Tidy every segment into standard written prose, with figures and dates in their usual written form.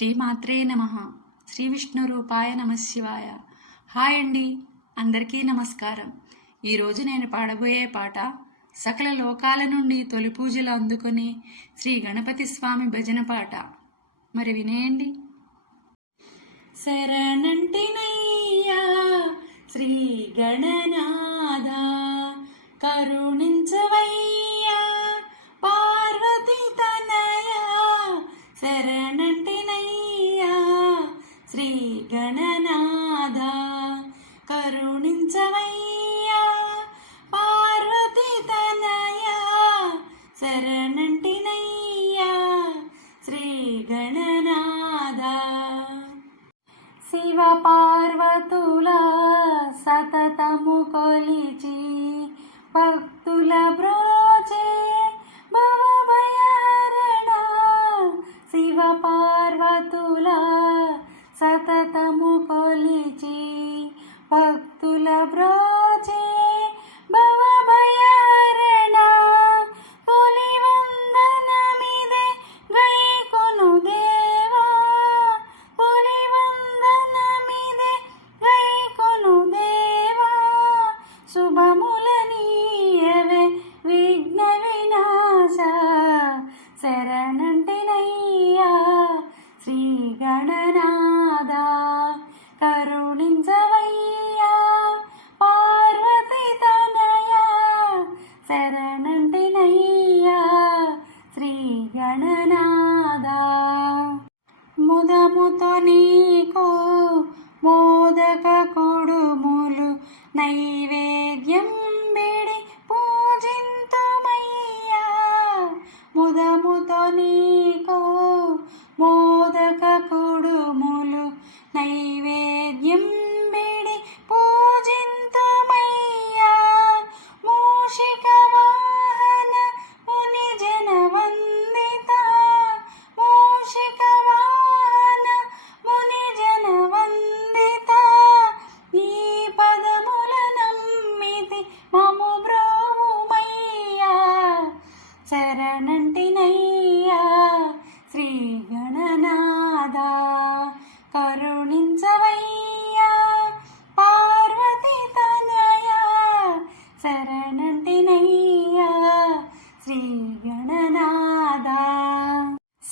శ్రీమాత్రే నమః. శ్రీ విష్ణు రూపాయ నమశివాయ. హాయ్ అండి, అందరికీ నమస్కారం. ఈరోజు నేను పాడబోయే పాట సకల లోకాల నుండి తొలి పూజలు అందుకుని శ్రీ గణపతి స్వామి భజన పాట. మరి వినేయండి. శరణంటినయ్యా శ్రీ గణనాథ, కరుణించవయ్యా పార్వతి తనయా. శరణంటినయ్యా శ్రీ గణనాథ, కరుణించవయ్యా పార్వతి తనయా. శరణంటినయ్యా శ్రీ గణనాథ. శివ పార్వతుల సతతము కొలిచి భక్తుల బ్రోచే భవభయహరణ. శివ పార్వతుల సతతము కొలిచి భక్తుల బ్రోచే భవభయహరణ. తొలి వందనమిదే గైకొను దేవా, తొలి వందనమిదే గైకొను దేవా. శుభములనీయవే విఘ్న వినాశ. శరణంటినయ్యా శ్రీ గణనాథ, కరుణించవయ్యా పార్వతి తనయా. శరణంటినయ్యా శ్రీ గణనాథ. ముదముతో నీకు మోదక కుడుములు నైవేద్యం బిడి పూజింతుమయ్యా. ముదముతో నీకు మోదక కుడుములు నైవేద్యం బిడి పూజింతుమయ్యా. మూషిక వాహన ముని జన వందిత, మూషిక వాహన ముని జన వందిత. ఈ పదముల నమ్మితి మము బ్రోవుమయ్యా. శరణంటినయ్యా శ్రీ గణనాథ, కరుణించవయ్యా పార్వతి తనయా. శరణంటినయ్యా శ్రీ గణనాథ.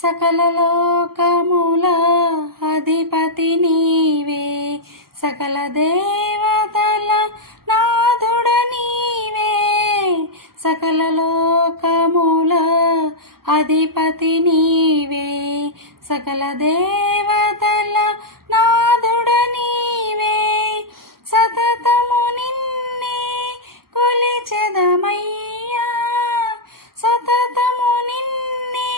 సకల లోకముల అధిపతి నీవే, సకల దేవతల నాథుడ నీవే. సకల లోకముల అధిపతి నీవే, సకల దేవతల నాథుడ నీవే. సతతము నిన్నే కొలిచెదమయ్యా, సతతము నిన్నే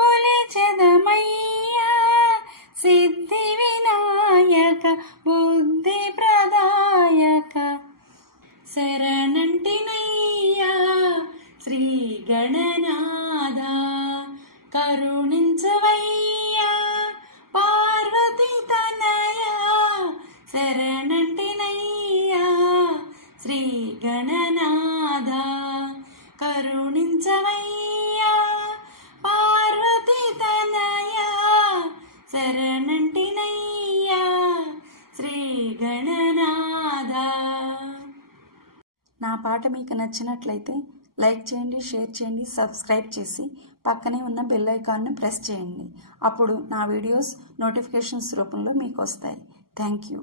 కొలిచెదమయ్యా. సిద్ధి వినాయక బుద్ధి ప్రదాయక. శరణంటినయ్యా శ్రీ గణనాథ, కరుణించవయ్యా పార్వతి తనయా. శరణంటినయ్యా శ్రీ గణనాథ, కరుణించవయ్యా పార్వతి తనయా. శరణంటినయ్యా శ్రీ గణనాథ. నా పాట మీకు నచ్చినట్లయితే లైక్ చేయండి, షేర్ చేయండి, సబ్స్క్రైబ్ చేసి పక్కనే ఉన్న బెల్ ఐకాన్ను ప్రెస్ చేయండి. అప్పుడు నా వీడియోస్ నోటిఫికేషన్స్ రూపంలో మీకు వస్తాయి. Thank you.